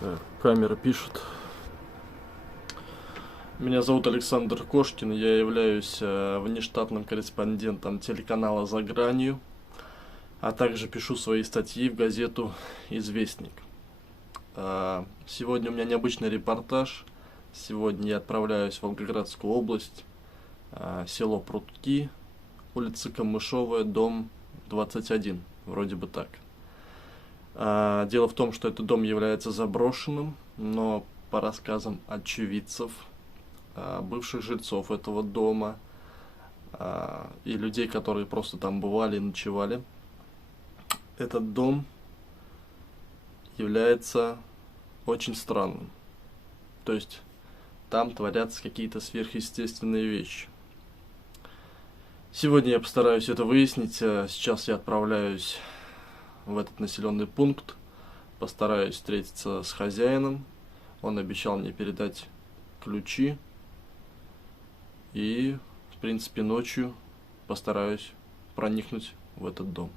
Так, камера пишет. Меня зовут Александр Кошкин, я являюсь внештатным корреспондентом телеканала «За гранью», а также пишу свои статьи в газету «Известник». Сегодня у меня необычный репортаж. Сегодня я отправляюсь в Волгоградскую область, село Прутки, улица Камышовая, дом 21, вроде бы так. Дело в том, что этот дом является заброшенным, но по рассказам очевидцев, бывших жильцов этого дома и людей, которые просто там бывали и ночевали, этот дом является очень странным. То есть там творятся какие-то сверхъестественные вещи. Сегодня я постараюсь это выяснить. Сейчас я отправляюсь в этот населенный пункт, постараюсь встретиться с хозяином. Он обещал мне передать ключи. И, в принципе, ночью постараюсь проникнуть в этот дом.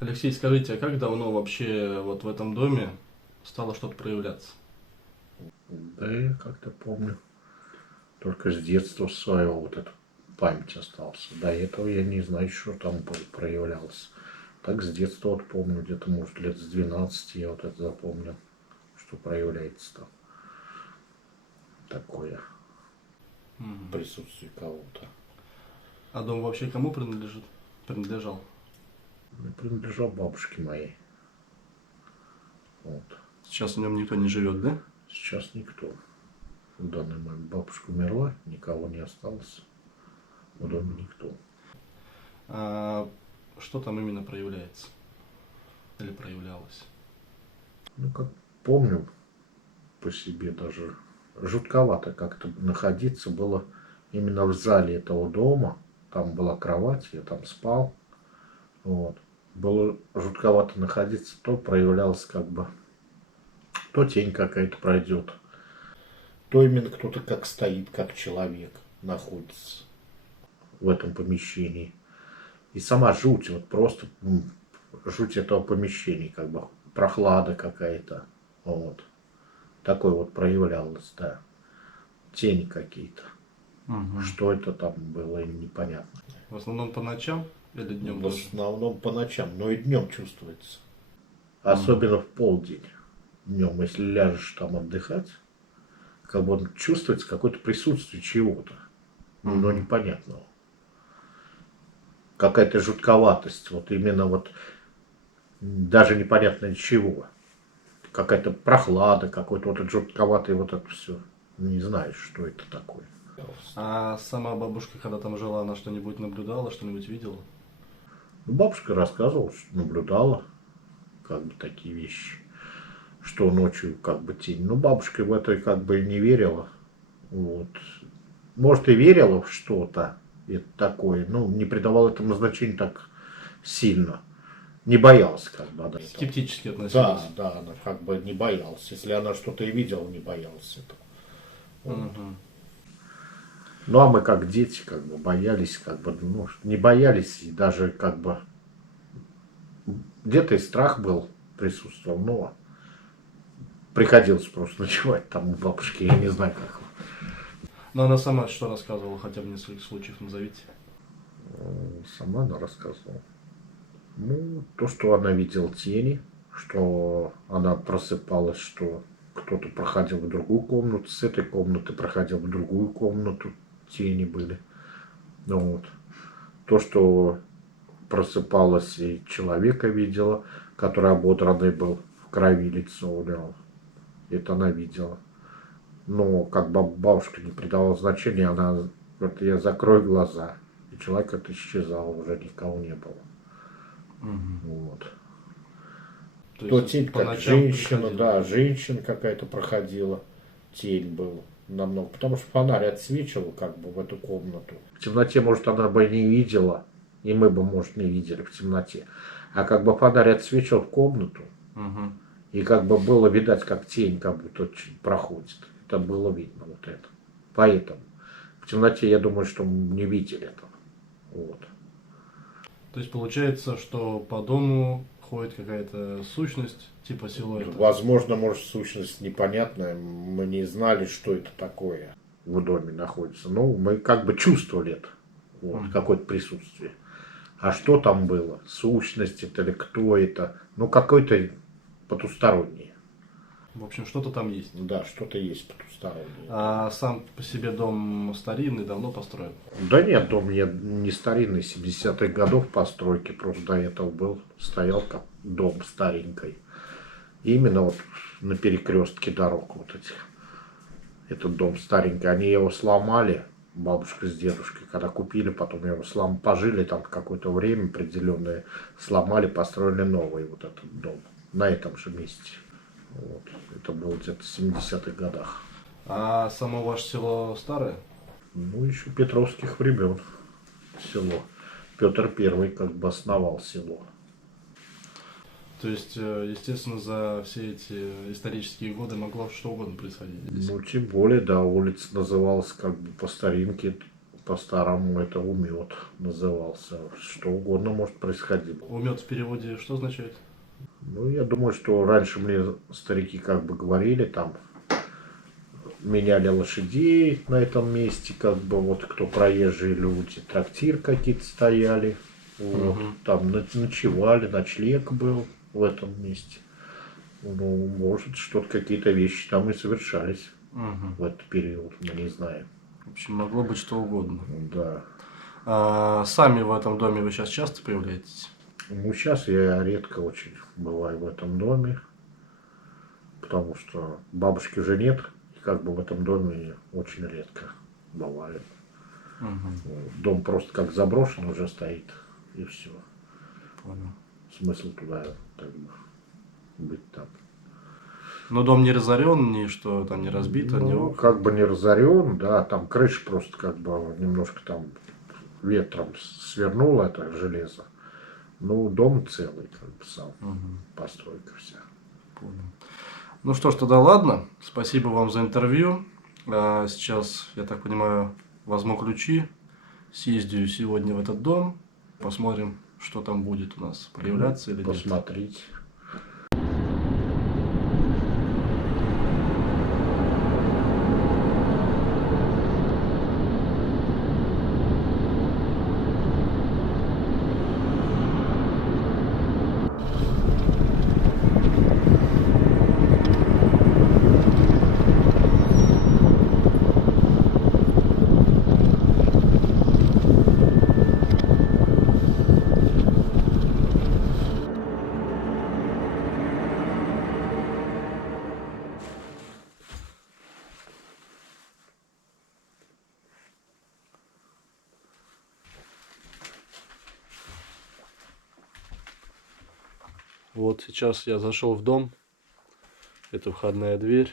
Алексей, скажите, а как давно вообще вот в этом доме стало что-то проявляться? Да я как-то помню. Только с детства своего вот эта память остался. До этого я не знаю, что там проявлялось. Так с детства вот помню, где-то, может, лет с 12 я вот это запомнил, что проявляется там. Такое присутствие кого-то. А дом вообще кому принадлежит? Принадлежал? Принадлежал бабушке моей. Вот. Сейчас в нем никто не живет, да? Сейчас никто. В данный момент бабушка умерла, никого не осталось. В доме никто. А что там именно проявляется? Или проявлялось? Ну, как помню по себе даже, жутковато как-то находиться было именно в зале этого дома. Там была кровать, я там спал. Вот. Было жутковато находиться, то проявлялось как бы, то тень какая-то пройдет, то именно кто-то как стоит, как человек находится в этом помещении. И сама жуть, вот просто жуть этого помещения, как бы прохлада какая-то. Вот. Такое вот проявлялось, да. Тени какие-то. Угу. Что это там было, непонятно. В основном по ночам или днем В тоже? основном по ночам, но и днем чувствуется. Особенно в полдень. Днем, если ляжешь там отдыхать, как бы чувствуется какое-то присутствие чего-то, но непонятного. Какая-то жутковатость, вот именно вот даже непонятно чего. Какая-то прохлада, какой-то вот жутковатый вот это все. Не знаешь, что это такое. А сама бабушка, когда там жила, она что-нибудь наблюдала, что-нибудь видела? Ну, бабушка рассказывала, что наблюдала как бы такие вещи, что ночью как бы тень. Ну, бабушка в это как бы и не верила. Вот. Может, и верила в что-то это такое, но не придавала этому значения так сильно. Не боялась как бы. Да, Скептически относилась? да, она как бы не боялась. Если она что-то и видела, не боялась этого. Вот. Ну, а мы как дети, как бы боялись, как бы, ну, не боялись, и даже как бы где-то и страх был, присутствовал, но приходилось просто ночевать там у бабушки, я не знаю как. Но она сама что рассказывала, хотя бы несколько случаев назовите. Сама она рассказывала. Ну, то, что она видела тени, что она просыпалась, что кто-то проходил в другую комнату, с этой комнаты проходил в другую комнату, тени были. Ну вот. То, что просыпалась и человека видела, который ободранный был, в крови лицо у него. Это она видела. Но как бы бабушка не придавала значения, она говорит, я закрою глаза. И человек это исчезал, уже никого не было. Вот. То есть тень по как ночам женщина, приходила. да, женщина какая-то проходила, тень была намного, потому что фонарь отсвечивал как бы в эту комнату. В темноте, может, она бы не видела, и мы бы, может, не видели в темноте. А как бы фонарь отсвечивал в комнату, Мгм. и как бы было видать, как тень как будто проходит. Это было видно вот это. Поэтому в темноте, я думаю, что мы не видели этого. Вот. То есть получается, что по дому ходит какая-то сущность, типа силуэта. Возможно, может, сущность непонятная. Мы не знали, что это такое в доме находится. Ну, мы как бы чувствовали это. Вот, какое-то присутствие. А что там было? Сущность это или кто это? Ну, какой-то потусторонний. В общем, что-то там есть. Да, что-то есть потустороннее. А сам по себе дом старинный, давно построен? Да нет, дом не старинный, 70-х годов постройки. Просто до этого был, стоял как дом старенький. Именно вот на перекрестке дорог вот этих. Этот дом старенький. Они его сломали, бабушка с дедушкой, когда купили, потом его пожили там какое-то время определенное, сломали, построили новый вот этот дом. На этом же месте. Вот. Это было где-то в 70-х годах. А само ваше село старое? Ну, еще петровских времен село. Петр Первый как бы основал село. То есть, естественно, за все эти исторические годы могло что угодно происходить здесь. Ну, тем более, да, улица называлась как бы по старинке, по-старому это Умет назывался. Что угодно может происходить. Умет в переводе что означает? Ну, я думаю, что раньше мне старики как бы говорили, там, меняли лошадей на этом месте, как бы, вот, кто проезжие люди, трактир какие-то стояли, вот, там ночевали, ночлег был в этом месте. Ну, может, что-то, какие-то вещи там и совершались в этот период, мы не знаем. В общем, могло быть что угодно. Да. А сами в этом доме вы сейчас часто появляетесь? Ну, сейчас я редко очень бываю в этом доме, потому что бабушки уже нет, и как бы в этом доме очень редко бываю. Дом просто как заброшен уже стоит, и все. Понял. Смысл туда как бы быть там. Но дом не разорен, ни что там не разбито, ни Ну, окна. как бы не разорен, да, там крыша просто как бы немножко там ветром свернула это железо. Ну, дом целый, как бы сам, постройка вся. Понял. Ну что ж, тогда ладно. Спасибо вам за интервью. Сейчас, я так понимаю, возьму ключи, съездию сегодня в этот дом, посмотрим, что там будет у нас, появляться или нет. Посмотрите. Вот сейчас я зашел в дом. Это входная дверь.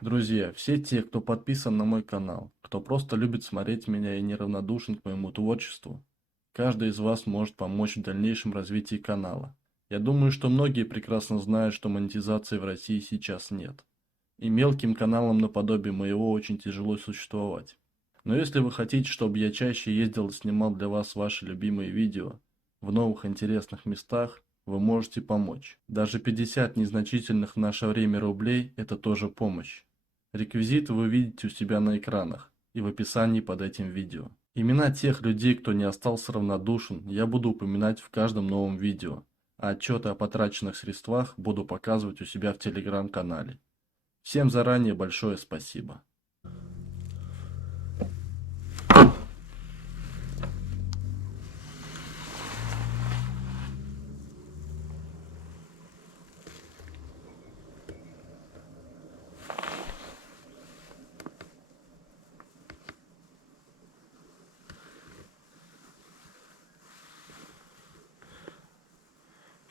Друзья, все те, кто подписан на мой канал, кто просто любит смотреть меня и неравнодушен к моему творчеству, Каждый из вас может помочь в дальнейшем развитии канала. Я думаю, что многие прекрасно знают, что монетизации в России сейчас нет. И мелким каналам наподобие моего очень тяжело существовать. Но если вы хотите, чтобы я чаще ездил и снимал для вас ваши любимые видео в новых интересных местах, вы можете помочь. Даже 50 незначительных в наше время рублей – это тоже помощь. Реквизиты вы видите у себя на экранах и в описании под этим видео. Имена тех людей, кто не остался равнодушен, я буду упоминать в каждом новом видео, а отчеты о потраченных средствах буду показывать у себя в телеграм-канале. Всем заранее большое спасибо.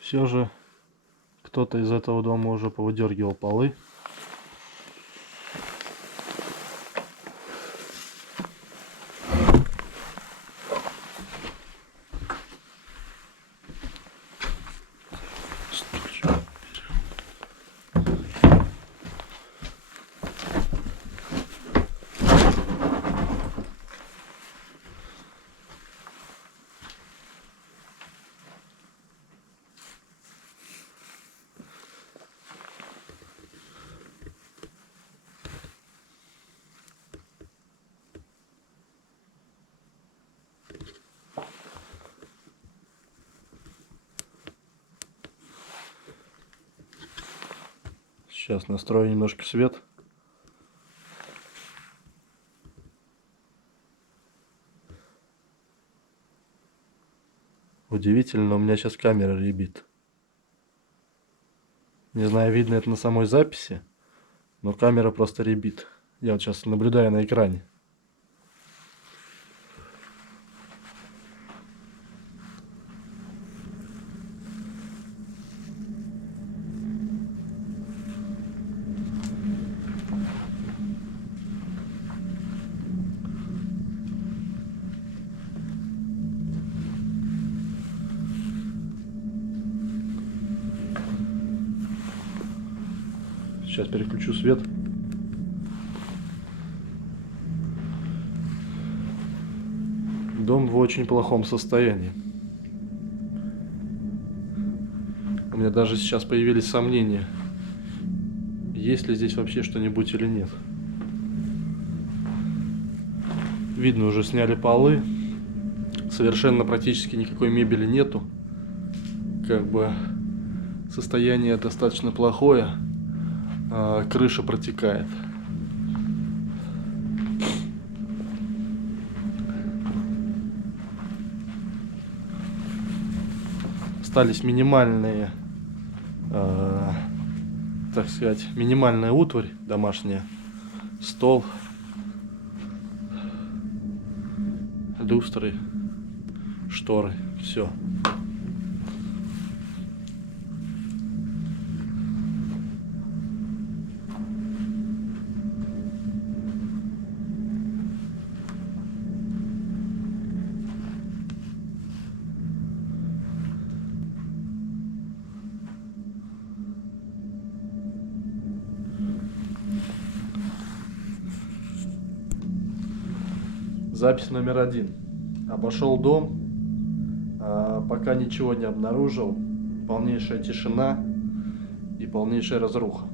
Все же кто-то из этого дома уже повыдергивал полы. Сейчас настрою немножко свет. Удивительно, но у меня сейчас камера ребит. Не знаю, видно это на самой записи, но камера просто ребит. Я вот сейчас наблюдаю на экране. Сейчас переключу свет. Дом в очень плохом состоянии. У меня даже сейчас появились сомнения, есть ли здесь вообще что-нибудь или нет. Видно, уже сняли полы. Совершенно практически никакой мебели нету. Как бы состояние достаточно плохое. Крыша протекает. Остались минимальные, так сказать, минимальная утварь домашняя. Стол, люстры, шторы, все. Запись номер 1. Обошел дом, пока ничего не обнаружил. Полнейшая тишина и полнейшая разруха.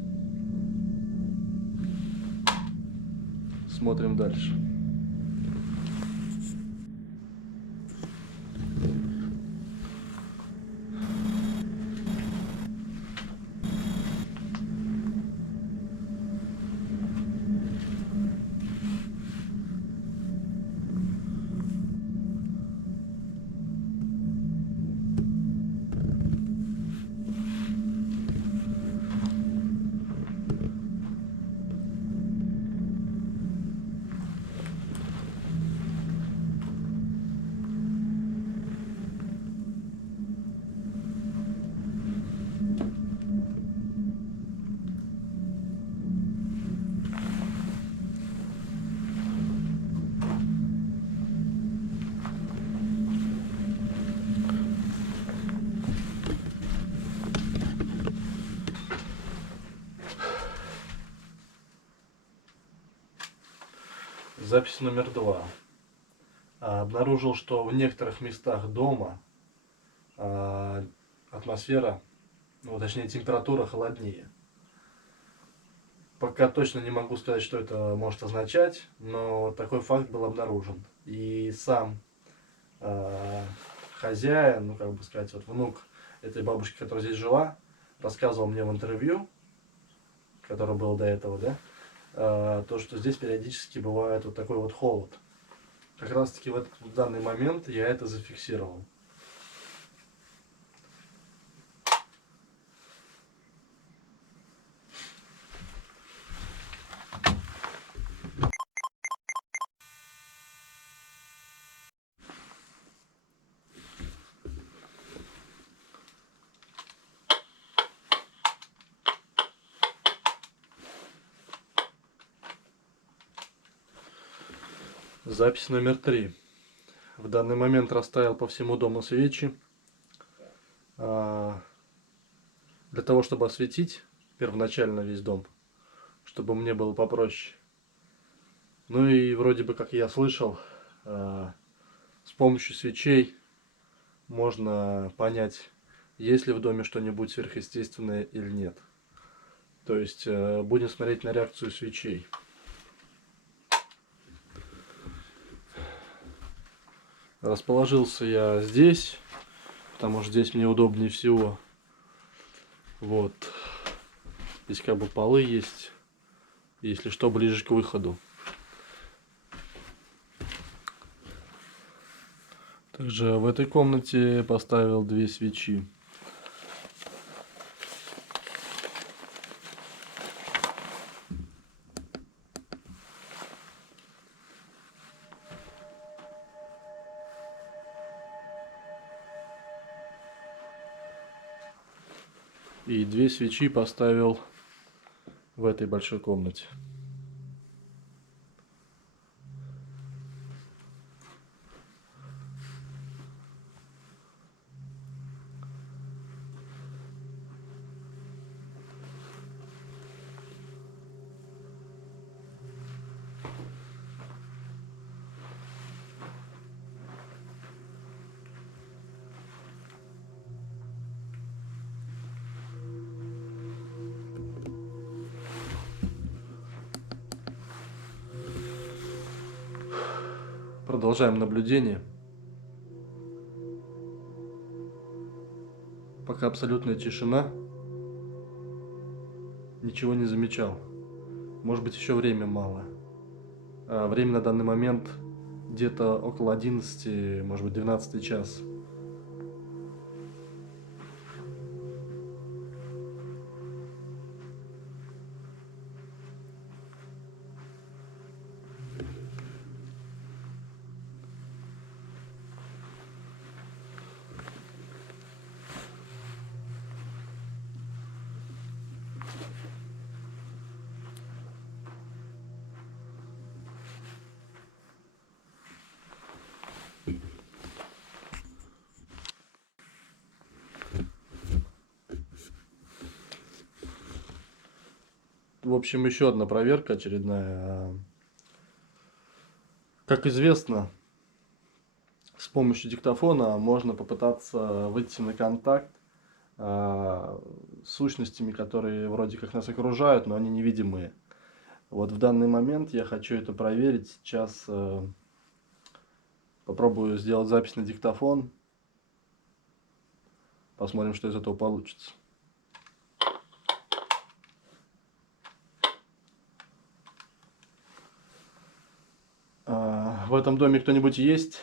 Смотрим дальше. Запись номер 2. Обнаружил, что в некоторых местах дома атмосфера, ну, точнее температура холоднее. Пока точно не могу сказать, что это может означать, но такой факт был обнаружен. И сам хозяин, ну как бы сказать, вот внук этой бабушки, которая здесь жила, рассказывал мне в интервью, которое было до этого, да, то, что здесь периодически бывает вот такой вот холод. Как раз таки в данный момент я это зафиксировал. Запись номер 3. В данный момент расставил по всему дому свечи. Для того, чтобы осветить первоначально весь дом, чтобы мне было попроще. Ну и вроде бы, как я слышал, с помощью свечей можно понять, есть ли в доме что-нибудь сверхъестественное или нет. То есть будем смотреть на реакцию свечей. Расположился я здесь, потому что здесь мне удобнее всего. Вот. Здесь как бы полы есть, если что, ближе к выходу. Также в этой комнате поставил 2 свечи. И 2 свечи поставил в этой большой комнате. Продолжаем наблюдение. Пока абсолютная тишина. Ничего не замечал. Может быть, еще время мало. Время на данный момент где-то около 11, может быть, 12 час. В общем, еще одна проверка очередная. Как известно, с помощью диктофона можно попытаться выйти на контакт с сущностями, которые вроде как нас окружают, но они невидимые. Вот в данный момент я хочу это проверить. Сейчас попробую сделать запись на диктофон. Посмотрим, что из этого получится. В этом доме кто-нибудь есть?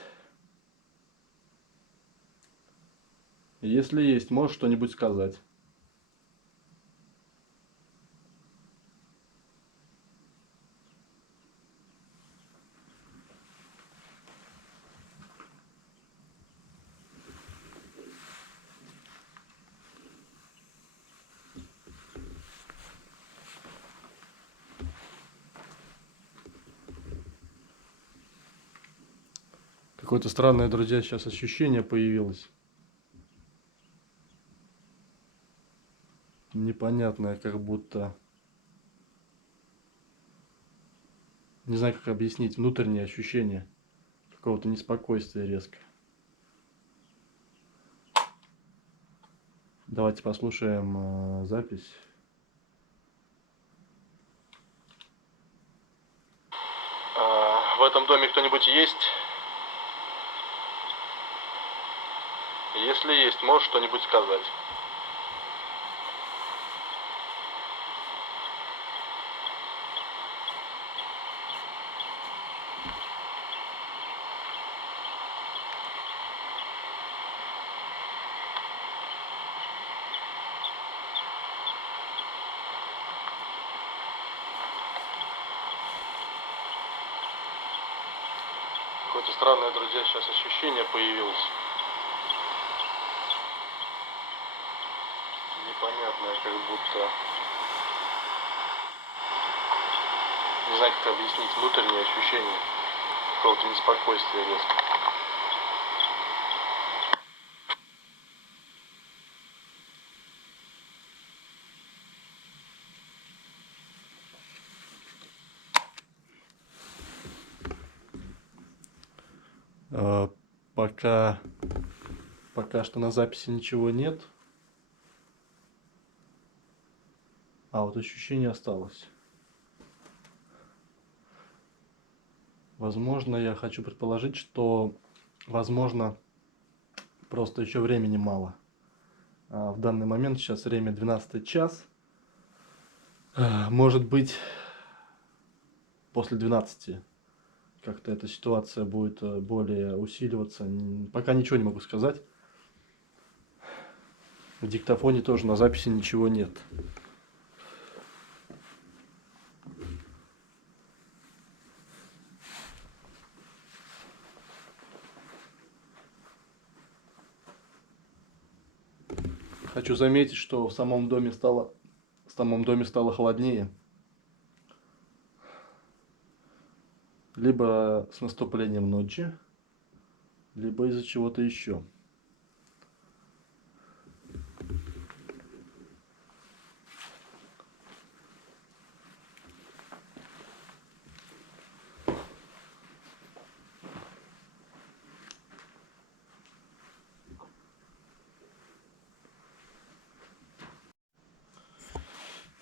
Если есть, можешь что-нибудь сказать? Какое-то странное, друзья, сейчас ощущение появилось. Непонятное, как будто. Не знаю, как объяснить внутреннее ощущение какого-то неспокойствия резко. Давайте послушаем запись. В этом доме кто-нибудь есть? Если есть, можешь что-нибудь сказать? Какое-то странное, друзья, сейчас ощущение появилось. Непонятное, как будто... Не знаю, как объяснить внутреннее ощущение какого-то неспокойствия резко. Пока что на записи ничего нет. А вот ощущение осталось. Возможно, я хочу предположить, что, возможно, просто еще времени мало. В данный момент сейчас время 12 час. Может быть, после 12 как-то эта ситуация будет более усиливаться. Пока ничего не могу сказать. В диктофоне тоже на записи ничего нет. Хочу заметить, что в самом доме стало холоднее. Либо с наступлением ночи, либо из-за чего-то еще.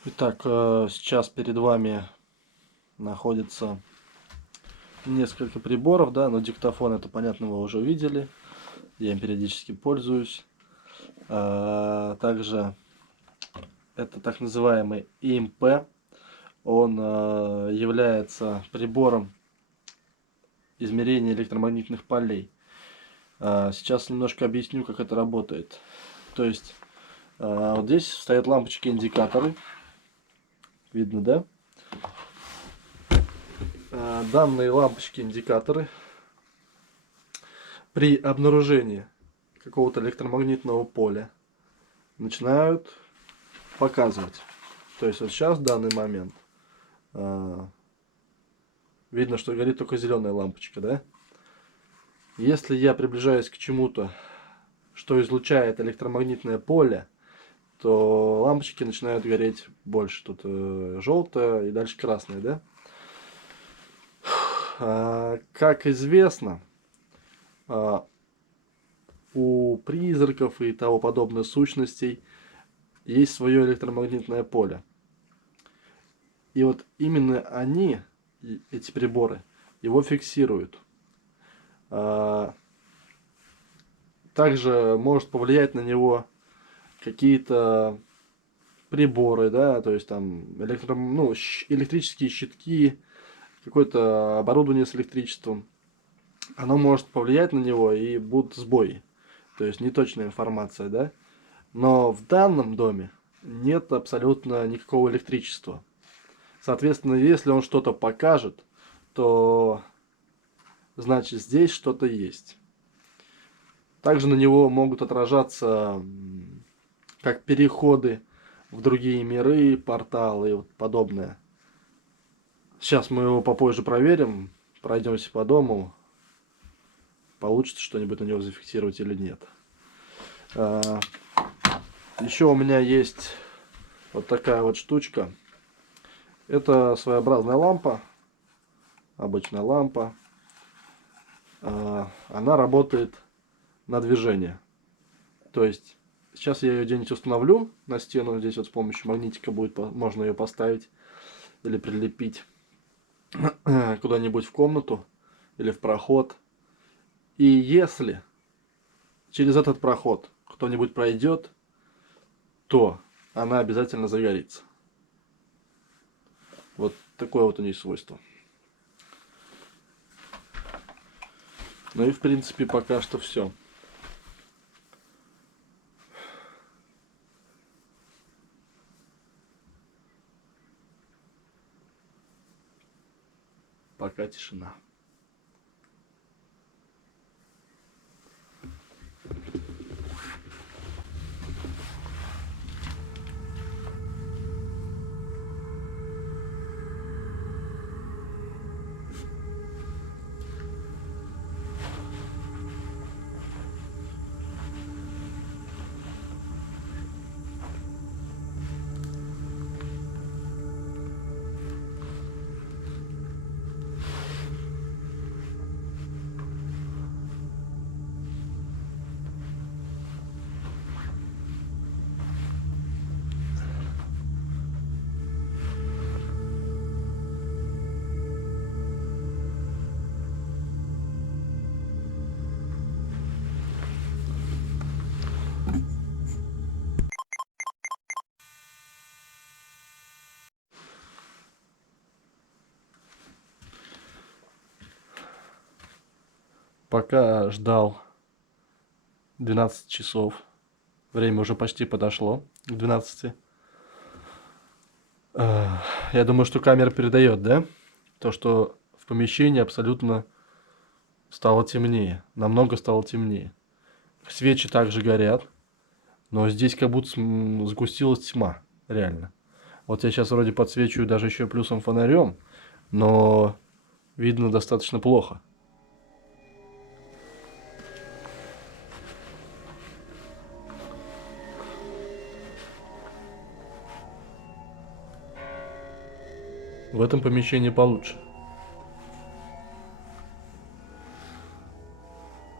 Итак, сейчас перед вами находится несколько приборов, да, но диктофон, это понятно, вы уже видели. Я им периодически пользуюсь. Также это так называемый ИМП. Он является прибором измерения электромагнитных полей. Сейчас немножко объясню, как это работает. То есть, вот здесь стоят лампочки-индикаторы. Видно, да? Данные лампочки-индикаторы при обнаружении какого-то электромагнитного поля начинают показывать. То есть вот сейчас, в данный момент, видно, что горит только зеленая лампочка, да? Если я приближаюсь к чему-то, что излучает электромагнитное поле, то лампочки начинают гореть больше. Тут желтая и дальше красная, да? Как известно, у призраков и того подобных сущностей есть свое электромагнитное поле. И вот именно они, эти приборы, его фиксируют. Также может повлиять на него какие-то приборы, да, то есть там электрические щитки, какое-то оборудование с электричеством. Оно может повлиять на него, и будут сбои. То есть неточная информация, да. Но в данном доме нет абсолютно никакого электричества. Соответственно, если он что-то покажет, то значит здесь что-то есть. Также на него могут отражаться как переходы в другие миры, порталы и вот подобное. Сейчас мы его попозже проверим, пройдемся по дому, получится что-нибудь на него зафиксировать или нет. Еще у меня есть вот такая вот штучка. Это своеобразная лампа. обычная лампа. Она работает на движение. То есть сейчас я ее где-нибудь установлю на стену. Здесь вот с помощью магнитика будет, можно ее поставить или прилепить куда-нибудь в комнату или в проход. И если через этот проход кто-нибудь пройдет, то она обязательно загорится. Вот такое вот у нее свойство. Ну и в принципе пока что все. Пока тишина. Пока ждал 12 часов. Время уже почти подошло к 12. Я думаю, что камера передает, да? То, что в помещении абсолютно стало темнее. Намного стало темнее. Свечи также горят. Но здесь как будто сгустилась тьма. Реально. Вот я сейчас вроде подсвечиваю даже еще плюсом фонарем. Но видно достаточно плохо. В этом помещении получше.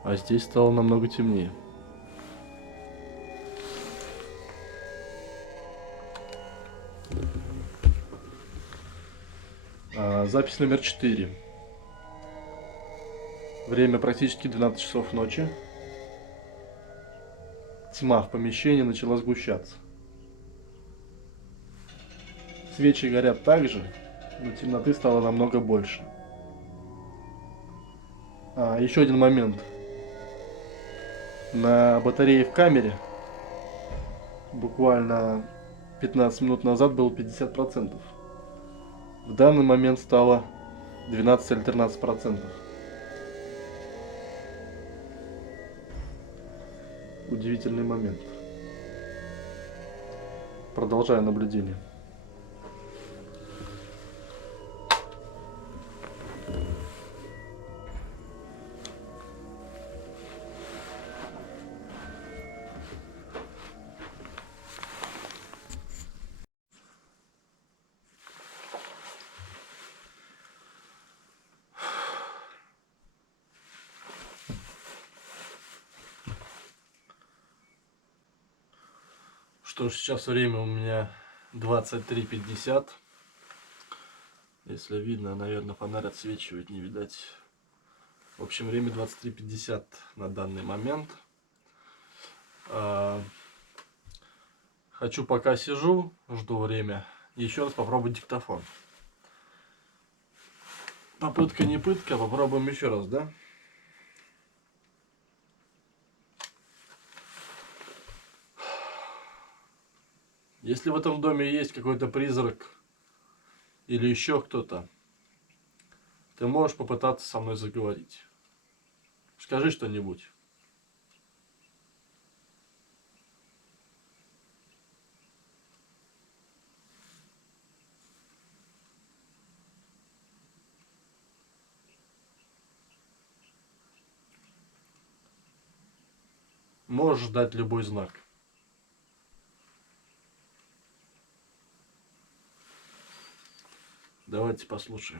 А здесь стало намного темнее. Запись номер 4. Время практически 12 часов ночи. Тьма в помещении начала сгущаться. Свечи горят также, но темноты стало намного больше. Еще один момент. На батарее в камере буквально 15 минут назад было 50%. В данный момент стало 12 или 13%. Удивительный момент. Продолжаю наблюдение. Что ж, сейчас время у меня 23:50. Если видно, наверное, фонарь отсвечивает, не видать. В общем, время 23:50 на данный момент. Хочу, пока сижу, жду время, еще раз попробовать диктофон. Попытка не пытка, попробуем еще раз, да? Если в этом доме есть какой-то призрак или еще кто-то, ты можешь попытаться со мной заговорить. Скажи что-нибудь. Можешь дать любой знак. Давайте послушаем.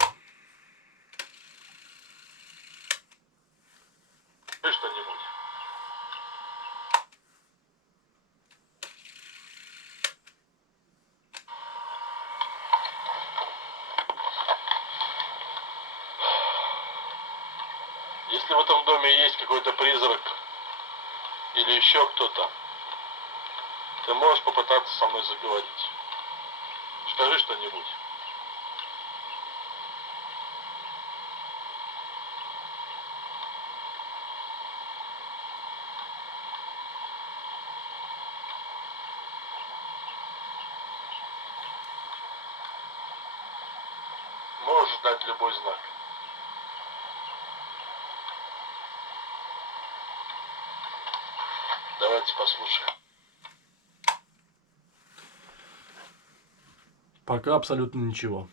Если в этом доме есть какой-то призрак или еще кто-то, ты можешь попытаться со мной заговорить. Скажи что-нибудь. Можешь дать любой знак. Давайте послушаем. Пока абсолютно ничего.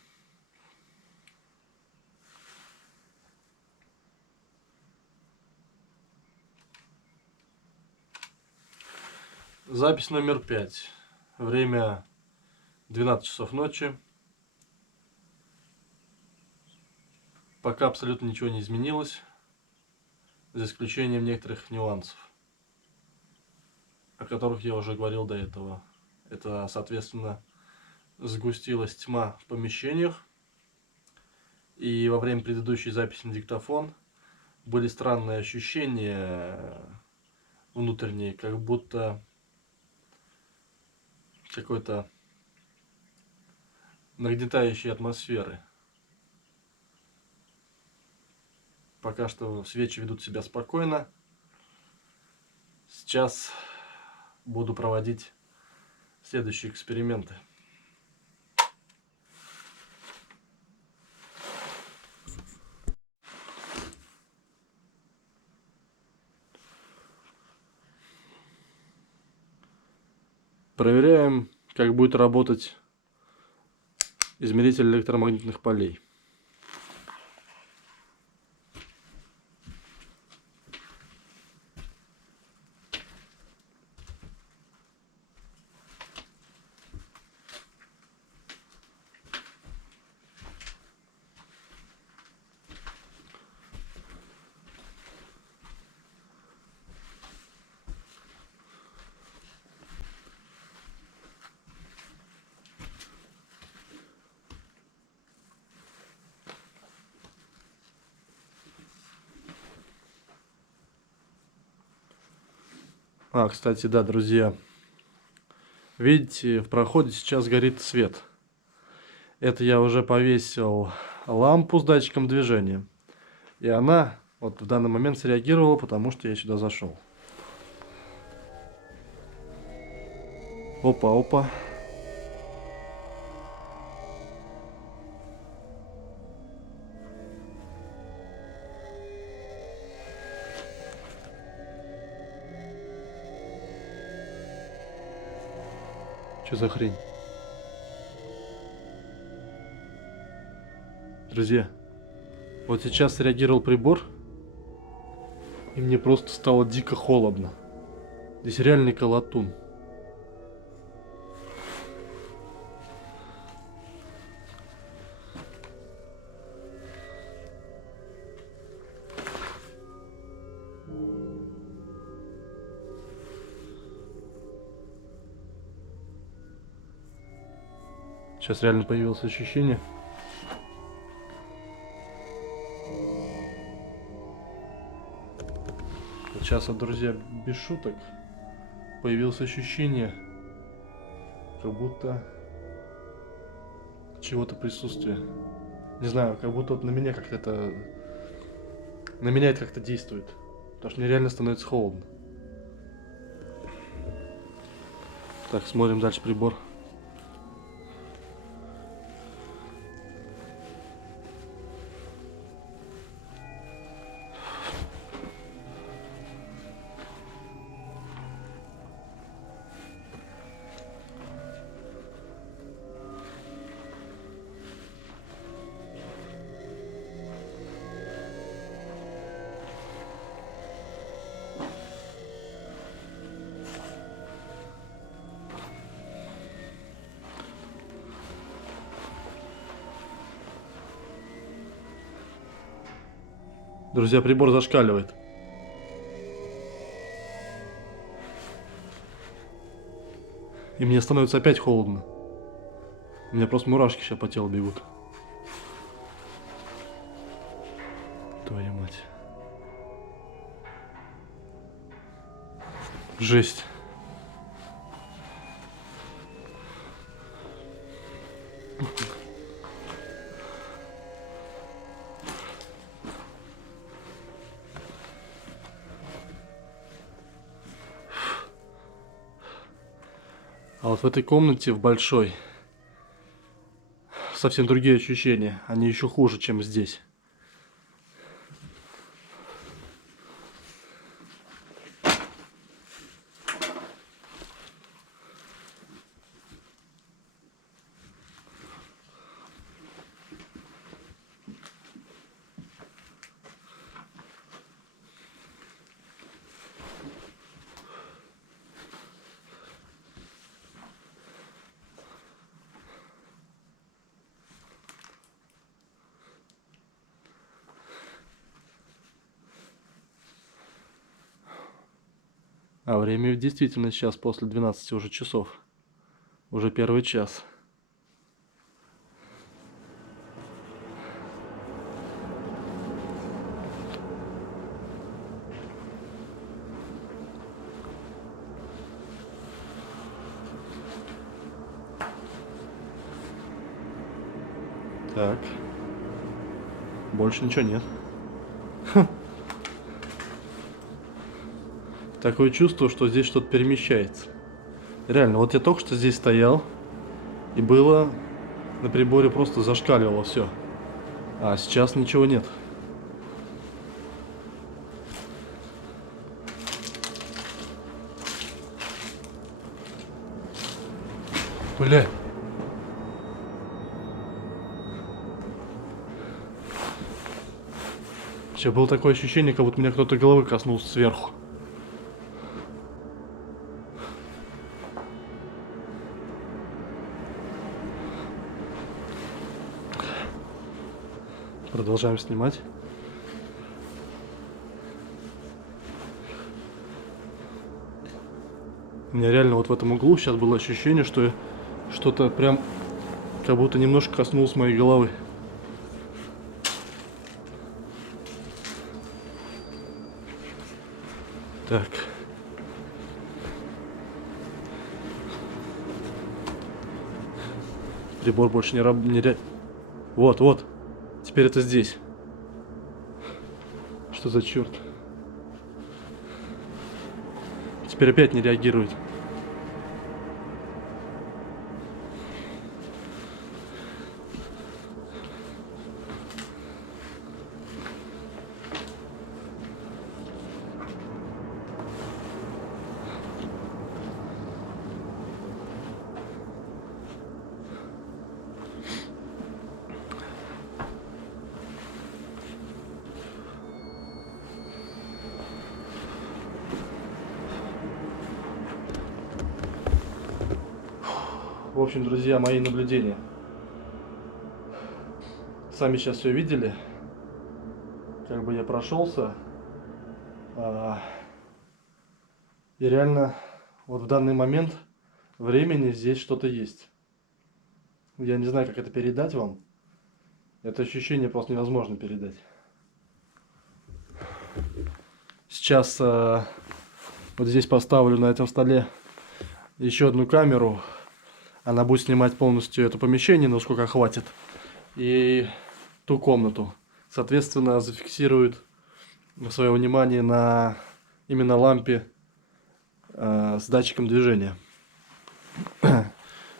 Запись номер 5. Время 12 часов ночи. Пока абсолютно ничего не изменилось, за исключением некоторых нюансов, о которых я уже говорил до этого. Это, соответственно, сгустилась тьма в помещениях, и во время предыдущей записи на диктофон были странные ощущения внутренние, как будто какой-то нагнетающей атмосферы. Пока что свечи ведут себя спокойно. Сейчас буду проводить следующие эксперименты. Проверяем, как будет работать измеритель электромагнитных полей. Кстати, да, друзья, видите, в проходе сейчас горит свет. Это я уже повесил лампу с датчиком движения. И она вот в данный момент среагировала, потому что я сюда зашел. Опа, опа. Что за хрень? Друзья, вот сейчас среагировал прибор, и мне просто стало дико холодно. Здесь реальный колотун. Сейчас реально появилось ощущение. Вот сейчас, друзья, без шуток, появилось ощущение, как будто чего-то присутствие. Не знаю, как будто вот на меня как-то это... На меня это как-то действует. Потому что мне реально становится холодно. Так, смотрим дальше прибор. Друзья, прибор зашкаливает. И мне становится опять холодно. У меня просто мурашки сейчас по телу бегут. Твою мать. Жесть. А вот в этой комнате, в большой, совсем другие ощущения. Они еще хуже, чем здесь. А время действительно сейчас после 12 уже часов. Уже первый час. Так. Больше ничего нет. Такое чувство, что здесь что-то перемещается. Реально, вот я только что здесь стоял, и было на приборе просто зашкаливало все. А сейчас ничего нет. Бля. Сейчас было такое ощущение, как будто меня кто-то головы коснулся сверху. Продолжаем снимать. У меня реально вот в этом углу сейчас было ощущение, что что-то прям как будто немножко коснулось моей головы. Так. Прибор больше не работает. Вот, вот. Теперь это здесь. Что за черт? Теперь опять не реагирует. В общем, друзья, мои наблюдения. Сами сейчас все видели. Как бы я прошелся. И реально, вот в данный момент времени здесь что-то есть. Я не знаю, как это передать вам. Это ощущение просто невозможно передать. Сейчас вот здесь поставлю на этом столе еще одну камеру. Она будет снимать полностью это помещение, насколько хватит. И ту комнату. Соответственно, зафиксирует свое внимание на именно лампе с датчиком движения.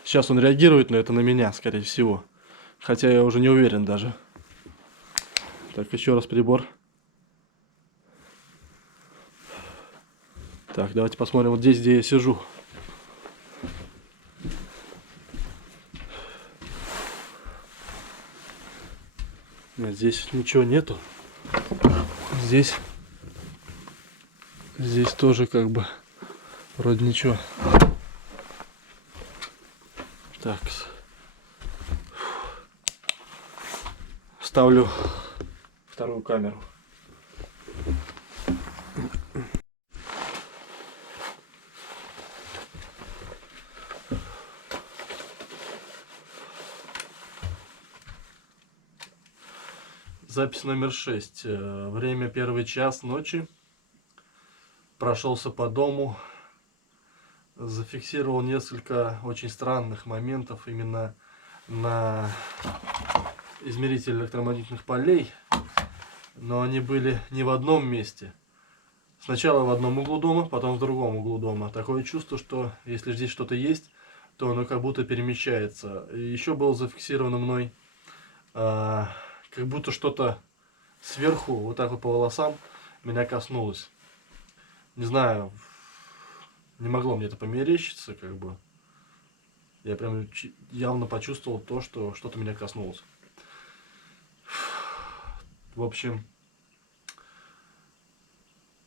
Сейчас он реагирует на это, на меня, скорее всего. Хотя я уже не уверен даже. Так, еще раз прибор. Так, давайте посмотрим вот здесь, где я сижу. Нет, здесь ничего нету. Здесь тоже как бы вроде ничего. Так. Ставлю вторую камеру. Запись номер 6. Время 1 час ночи. Прошелся по дому. зафиксировал несколько очень странных моментов именно на измерителе электромагнитных полей, но они были не в одном месте. Сначала в одном углу дома, потом в другом углу дома. Такое чувство, что если здесь что-то есть, то оно как будто перемещается. И еще было зафиксировано мной, как будто что-то сверху, вот так вот по волосам, меня коснулось. Не знаю, не могло мне это померещиться, как бы. Я прям явно почувствовал то, что что-то меня коснулось. В общем,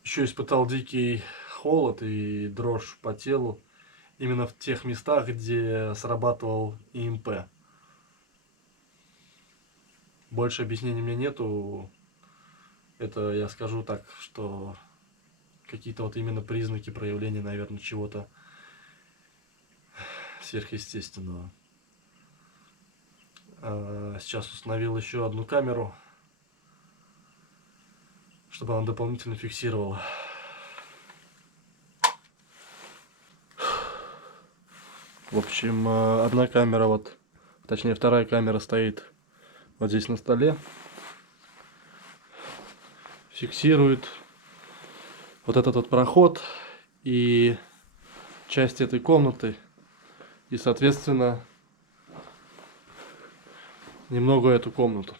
еще испытал дикий холод и дрожь по телу именно в тех местах, где срабатывал ИМП. Больше объяснений у меня нету. Это я скажу так, что какие-то вот именно признаки проявления, наверное, чего-то сверхъестественного. Сейчас установил еще одну камеру, чтобы она дополнительно фиксировала. В общем, одна камера вот, точнее вторая камера стоит вот здесь на столе. Фиксирует вот этот вот проход и часть этой комнаты. И, соответственно, немного эту комнату.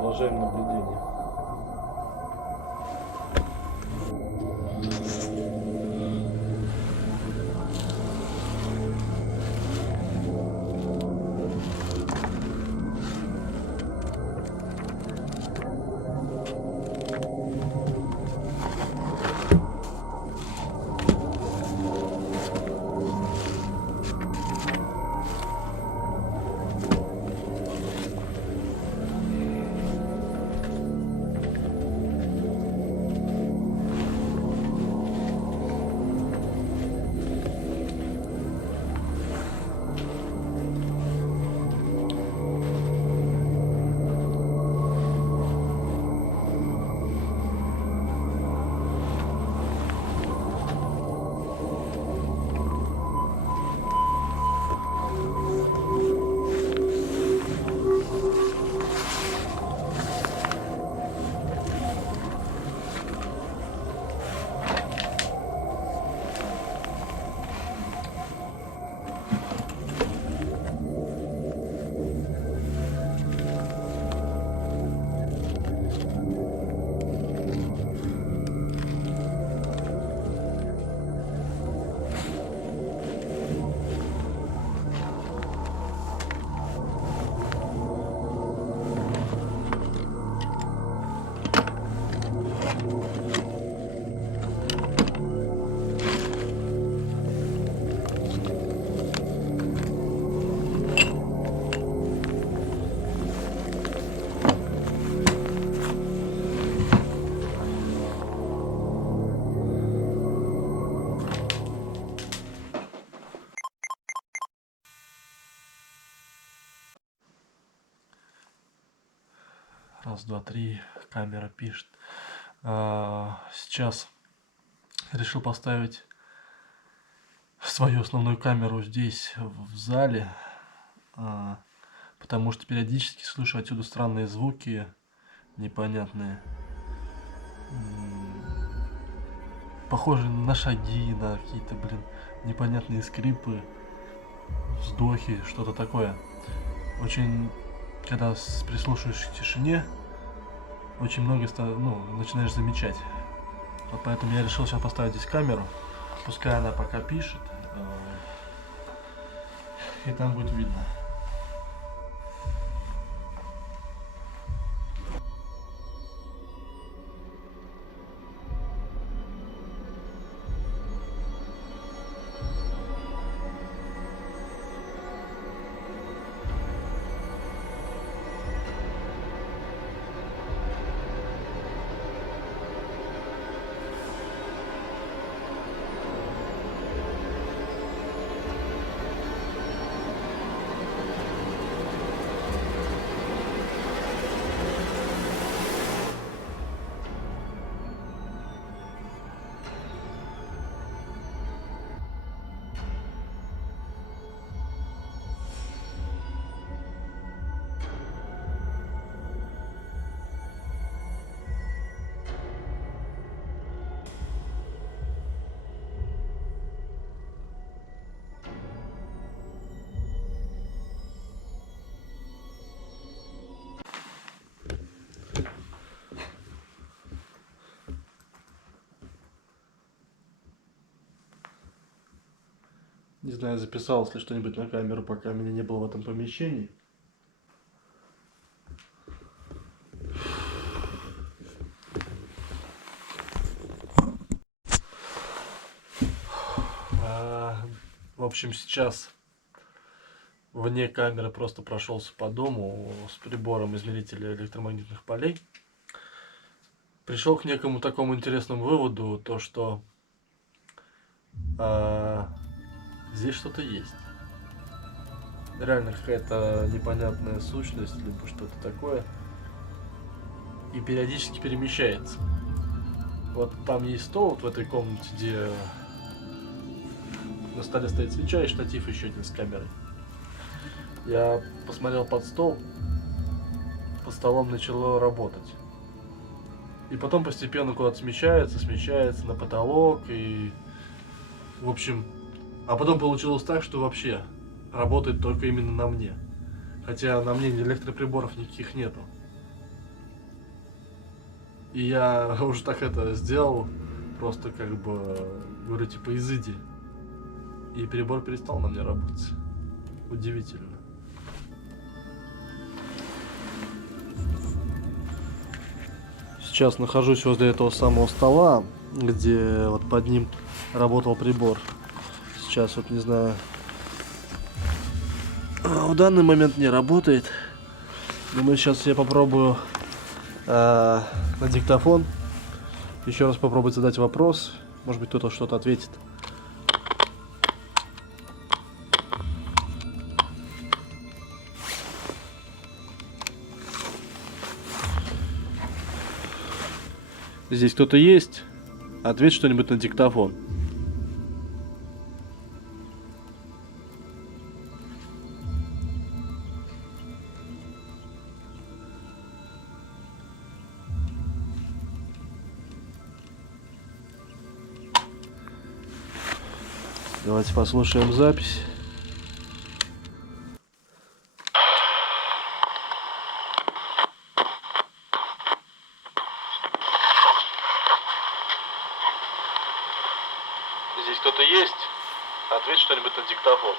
Продолжаем наблюдение. Раз, два, три, камера пишет. Сейчас решил поставить свою основную камеру здесь, в зале, потому что периодически слышу отсюда странные звуки, непонятные. Похоже на шаги, на какие-то, непонятные скрипы, вздохи, что-то такое. Очень, когда прислушиваешься к тишине, очень много начинаешь замечать. Вот поэтому я решил сейчас поставить здесь камеру, пускай она пока пишет, и там будет видно. Не знаю, записалось ли что-нибудь на камеру, пока меня не было в этом помещении. В общем, сейчас вне камеры просто прошелся по дому с прибором измерителя электромагнитных полей. Пришел к некому такому интересному выводу, то что здесь что-то есть. Реально какая-то непонятная сущность, либо что-то такое. И периодически перемещается. Вот там есть стол, вот в этой комнате, где на столе стоит свеча и штатив еще один с камерой. Я посмотрел под стол, под столом начало работать. И потом постепенно куда-то смещается на потолок и... В общем, а потом получилось так, что вообще работает только именно на мне. Хотя на мне электроприборов никаких нету. И я уже так это сделал, просто как бы, говорю, типа, изыди. И прибор перестал на мне работать. Удивительно. Сейчас нахожусь возле этого самого стола, где вот под ним работал прибор. Сейчас вот не знаю, в данный момент не работает. Думаю, сейчас я попробую на диктофон еще раз попробовать задать вопрос. Может быть, кто-то что-то ответит. Здесь кто-то есть? Ответь что-нибудь на диктофон. Давайте послушаем запись. Здесь кто-то есть? Ответь что-нибудь на диктофон.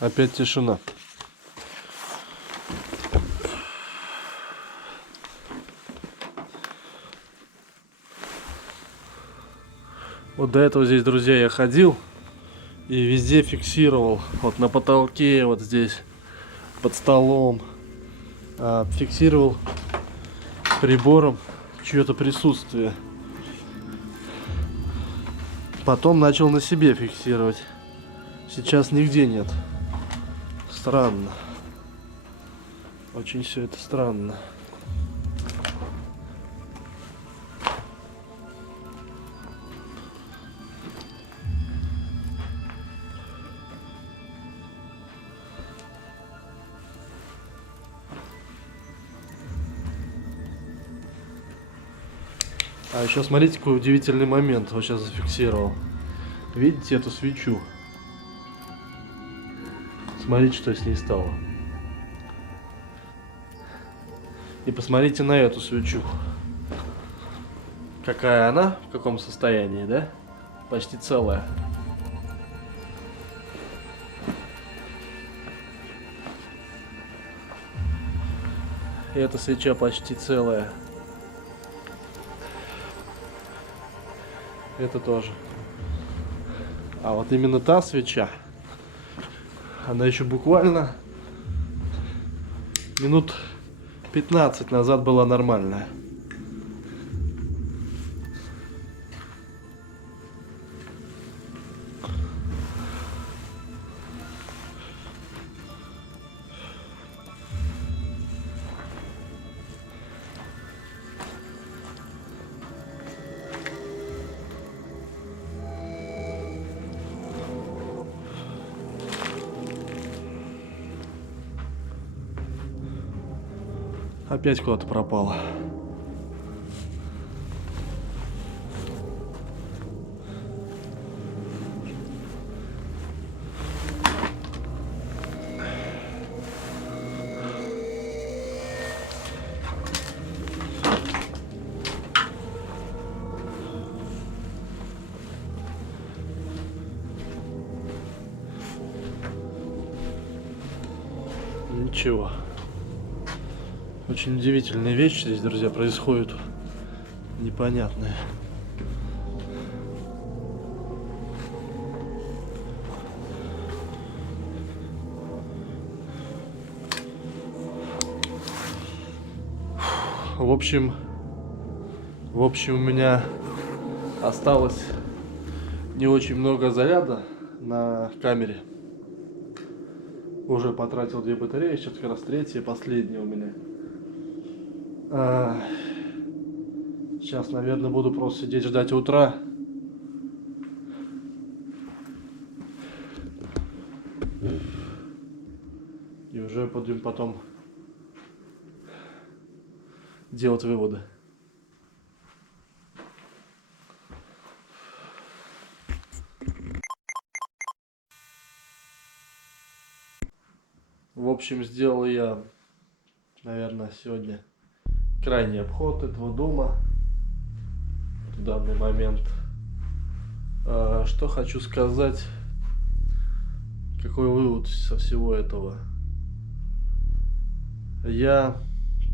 Опять тишина. Вот до этого здесь, друзья, я ходил и везде фиксировал. Вот на потолке, вот здесь, под столом. Фиксировал прибором чье-то присутствие. Потом начал на себе фиксировать. Сейчас нигде нет. Странно. Очень все это странно. А еще смотрите, какой удивительный момент. Вот сейчас зафиксировал. Видите эту свечу? Смотрите, что с ней стало. И посмотрите на эту свечу. Какая она, в каком состоянии, да? Почти целая. И эта свеча почти целая. Это тоже. А вот именно та свеча, она еще буквально минут 15 назад была нормальная. Опять куда-то пропала. Ничего. Очень удивительные вещи здесь, друзья, происходят. Непонятные. В общем, у меня осталось не очень много заряда на камере. Уже потратил 2 батареи, сейчас как раз 3-я, последняя у меня. Сейчас, наверное, буду просто сидеть ждать утра. И уже будем потом делать выводы. В общем, сделал я, наверное, сегодня крайний обход этого дома в данный момент. Что хочу сказать, какой вывод со всего этого. Я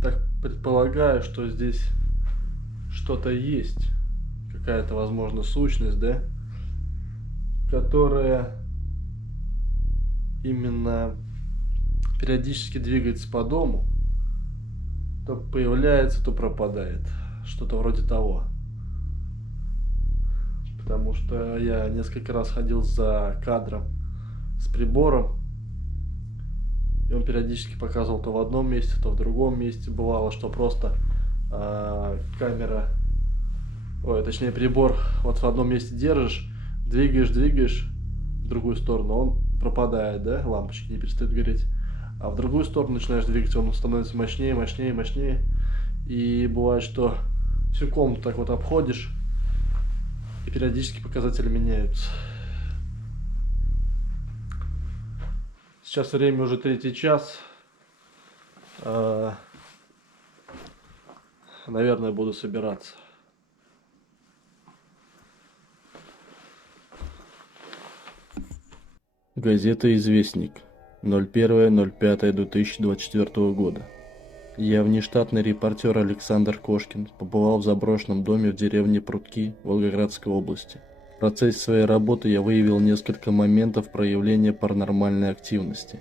так предполагаю, что здесь что-то есть, какая-то, возможно, сущность, да, которая именно периодически двигается по дому, то появляется, то пропадает, что-то вроде того. Потому что я несколько раз ходил за кадром с прибором, и он периодически показывал то в одном месте, то в другом месте. Бывало, что просто камера, точнее прибор вот в одном месте держишь, двигаешь в другую сторону, он пропадает, да, лампочки не перестают гореть. А в другую сторону начинаешь двигать, он становится мощнее. И бывает, что всю комнату так вот обходишь, и периодически показатели меняются. Сейчас время уже 3-й час. Наверное, буду собираться. Газета «Известник», 01.05.2024 года. Я, внештатный репортер Александр Кошкин, побывал в заброшенном доме в деревне Прутки Волгоградской области. В процессе своей работы я выявил несколько моментов проявления паранормальной активности.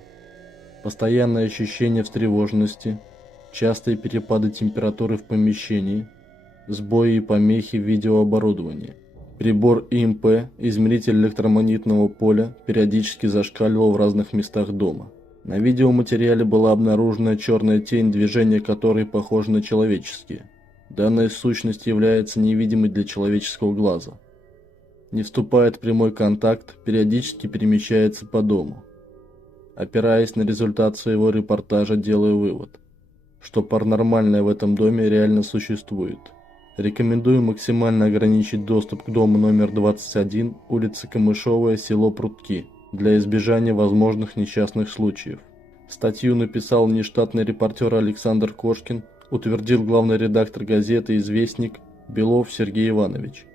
Постоянное ощущение встревоженности, частые перепады температуры в помещении, сбои и помехи в видеооборудовании. Прибор ИМП, измеритель электромагнитного поля, периодически зашкаливал в разных местах дома. На видеоматериале была обнаружена черная тень, движения которой похожи на человеческие. Данная сущность является невидимой для человеческого глаза. Не вступает в прямой контакт, периодически перемещается по дому. Опираясь на результат своего репортажа, делаю вывод, что паранормальное в этом доме реально существует. Рекомендую максимально ограничить доступ к дому номер 21, улица Камышовая, село Прутки, для избежания возможных несчастных случаев. Статью написал внештатный репортер Александр Кошкин, утвердил главный редактор газеты «Известник» Белов Сергей Иванович.